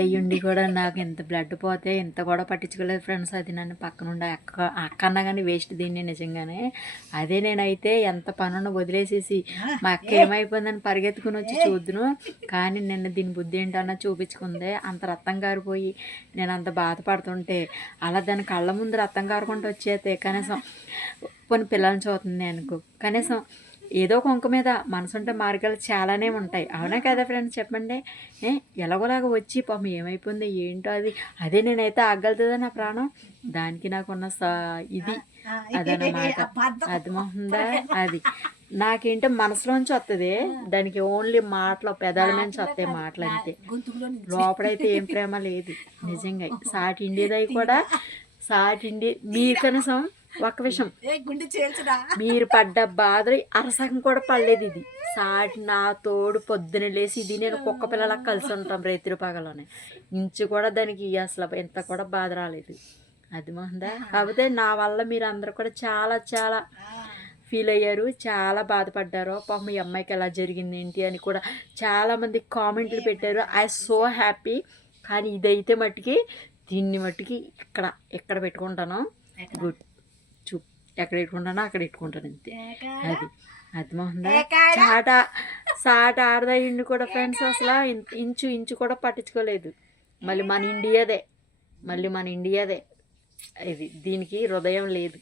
అయ్యుండి కూడా నాకు ఇంత బ్లడ్ పోతే ఇంత కూడా పట్టించుకోలేదు ఫ్రెండ్స్. అది నన్ను పక్కనుండి అక్క అన్నా కానీ వేస్ట్ దీన్ని నిజంగానే. అదే నేనైతే ఎంత పనున్న వదిలేసేసి మా అక్క ఏమైపోయిందని పరిగెత్తుకుని వచ్చి చూద్దును. కానీ నిన్న దీని బుద్ధి ఏంటన్నా చూపించుకుందే. అంత రక్తం కారిపోయి నేను అంత బాధపడుతుంటే అలా దాని కళ్ళ ముందు రక్తం కారుకుంటూ వచ్చేస్తే కనీసం కొన్ని పిల్లల్ని చూస్తుంది అనుకో, కనీసం ఏదో కొంక మీద మనసుంటే మార్గాలు చాలానే ఉంటాయి. అవునా కదా ఫ్రెండ్స్ చెప్పండి. ఎలాగోలాగా వచ్చి పాపం ఏమైపోయింది ఏంటో అది. అదే నేనైతే ఆగలుతుందా నా ప్రాణం. దానికి నాకున్న ఇది అదనమాట. అర్థమవుతుందా? అది నాకేంటో మనసులోంచి వస్తుంది. దానికి ఓన్లీ మాటలు పెదాల నుంచి వస్తాయి మాటలు అంతే. లోపలైతే ఏం ప్రేమ లేదు నిజంగా. సాటి ఇండియదై కూడా సాటి ఇండి మీరు కనీసం ఒక విషయం, మీరు పడ్డ బాధలు అరసకం కూడా పడలేదు. ఇది సాటి నా తోడు పొద్దున లేసి ఇది నేను కుక్క పిల్లలకు కలిసి ఉంటాం రైతుల పగలోనే. ఇంచు కూడా దానికి అసలు ఎంత కూడా బాధ రాలేదు. అది మొహందా. కాకపోతే నా వల్ల మీరు అందరూ కూడా చాలా చాలా ఫీల్ అయ్యారు, చాలా బాధపడ్డారు. పాపం మీ అమ్మాయికి ఎలా జరిగింది ఏంటి అని కూడా చాలామంది కామెంట్లు పెట్టారు. I so happy. కానీ ఇదైతే మట్టుకి దీన్ని మట్టుకి ఇక్కడ పెట్టుకుంటాను. గుడ్ ఎక్కడ పెట్టుకుంటానో అక్కడ పెట్టుకుంటాను అంతే. అది అర్థమవుతుందా. సాట ఆడదా ఇండి కూడా ఫ్రెండ్స్ అసలు ఇంచు కూడా పట్టించుకోలేదు. మళ్ళీ మన ఇండియాదే ఇది. దీనికి హృదయం లేదు.